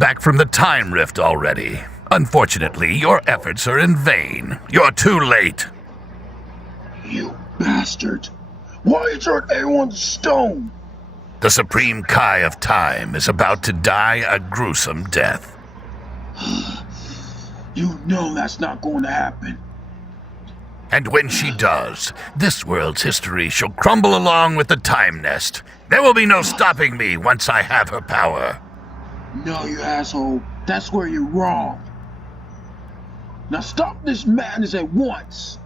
back from the time rift already. Unfortunately, your efforts are in vain. You're too late. You bastard! Why aren't everyone stone? The Supreme Kai of Time is about to die a gruesome death. You know that's not going to happen. And when she does, this world's history shall crumble along with the Time Nest. There will be no stopping me once I have her power. No, you asshole. That's where you're wrong. Now stop this madness at once.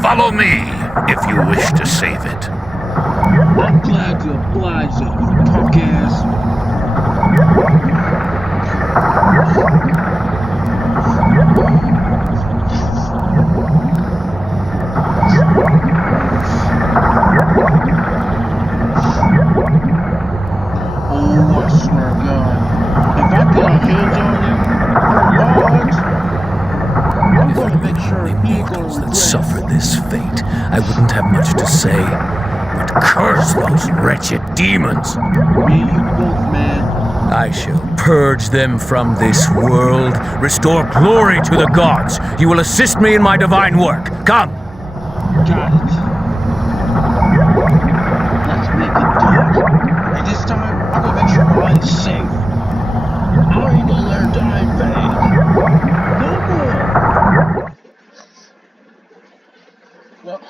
Follow me, if you wish to save it. I'm glad to oblige you, punk ass. Oh, I swear to God. If I get our hands on you, I'm going to make sure Mortals that suffer this fate, I wouldn't have much to say, but curse those wretched demons. Me and you both, man. I shall purge them from this world, restore glory to the gods. You will assist me in my divine work. Come. Got it. Let's make it done. And this time, I'm gonna make sure everybody's safe. I ain't gonna let her die in vain. No more. Well,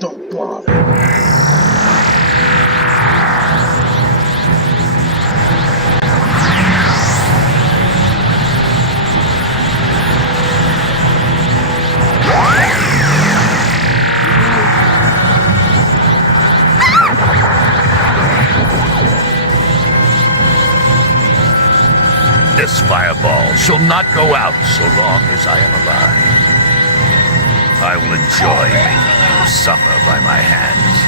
don't bother. This fireball shall not go out so long as I am alive. I will enjoy making you suffer by my hands.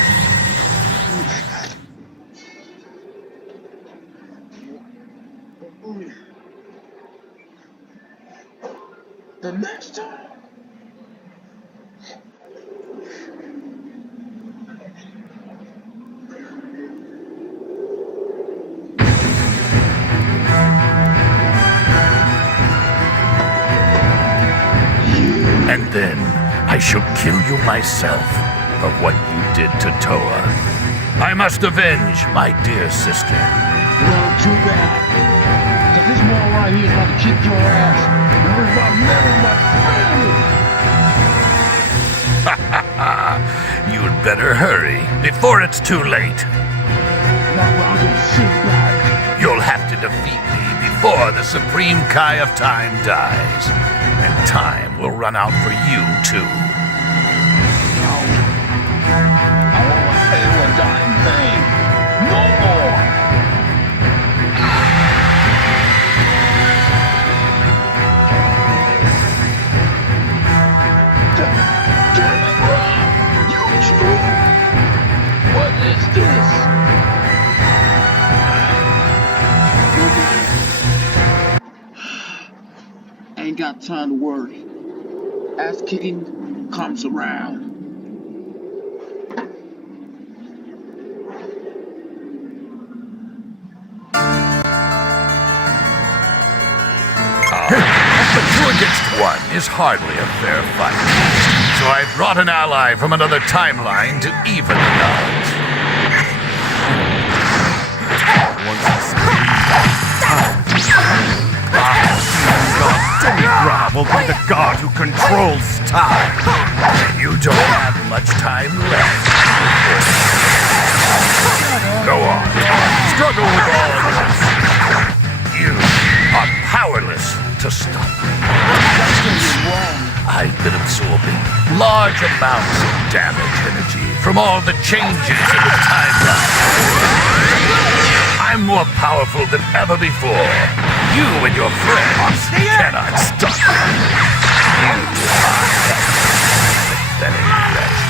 The next time. And then I shall kill you myself for what you did to Toa. I must avenge my dear sister. Well, too bad. Cause this man right here is about to kick your ass. Worry about me and my family. You'd better hurry before it's too late. Now I'm gonna shoot back. You'll have to defeat me before the Supreme Kai of Time dies. And time will run out for you, too. No. I won't let anyone die in vain. No more. Damn it, Rob! You too? What is this? Ain't got time to worry. Ass kicking comes around. But 2 against 1 is hardly a fair fight. So I've brought an ally from another timeline to even the odds. Ra will be the god who controls time. You don't have much time left. Go on. Struggle with all of us. You are powerless to stop me. I've been absorbing large amounts of damage energy from all the changes in the timeline. I'm more powerful than ever before. You and your friends cannot stop me. You are pathetic wretch.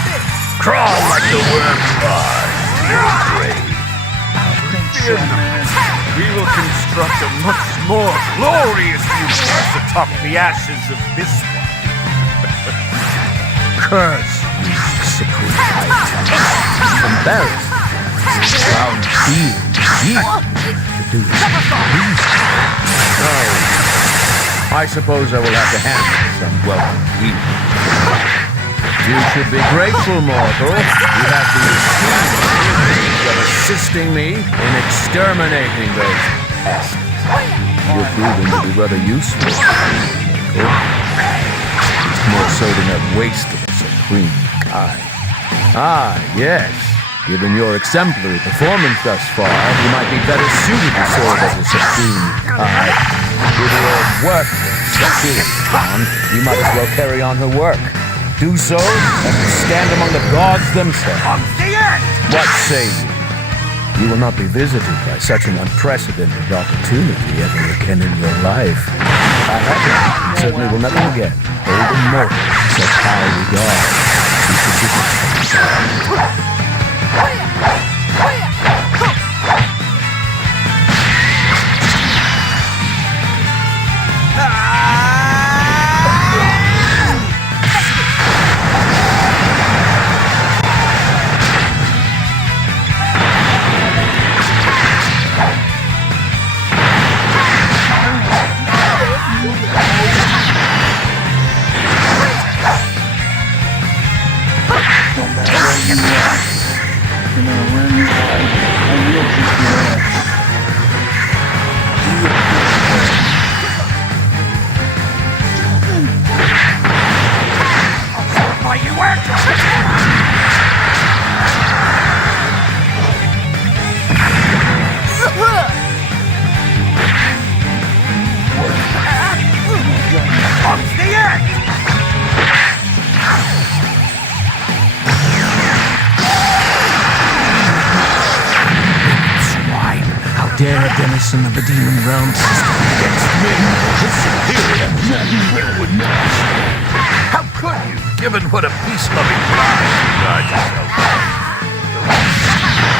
Crawl like the worm you are to your grave. Fear not. We will construct a much more glorious universe atop the ashes of this one. Curse you, supreme titan. Embarrassed. Found being you to do this. Oh, I suppose I will have to hand you some welcome heat. You should be grateful, mortal. You have the esteemed privilege of assisting me in exterminating those pests. You're proving to be rather useful. It's more so than that waste of a supreme kind. Ah, yes. Given your exemplary performance thus far, you might be better suited to serve as a supreme kind. With your work on, you might as well carry on her work. Do so, and stand among the gods themselves. What say you? You will not be visited by such an unprecedented opportunity ever again in your life. I have and certainly will never again hold a mortal in such high regard. You should visit them. Dare a denizen of the demon realm against me, his superior, you would not. How could you, given what a peace-loving god you regard yourself as?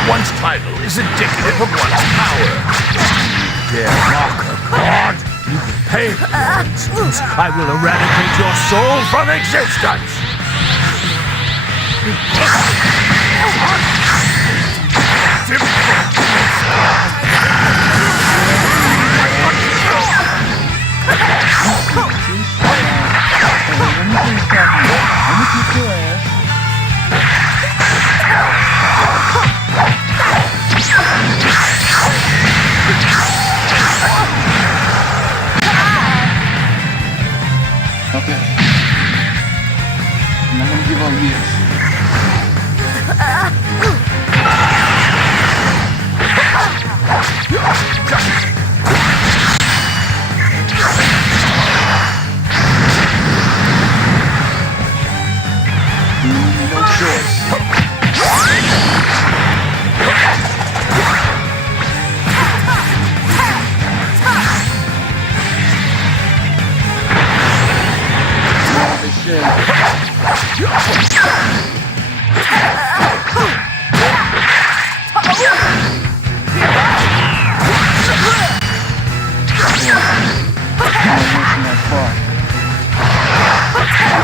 One's title is indicative of one's power. Dare mock a god? You can pay for your insolence. I will eradicate your soul from existence! Okay. I'm not gonna give up yet. No choice.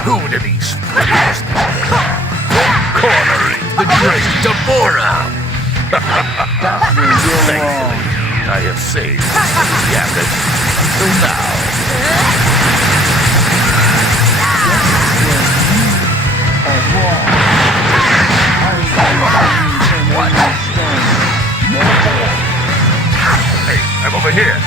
Who do these fools think? Cornering the great Deborah! Thankfully, I have saved Gambit until now. Hey, I'm over here.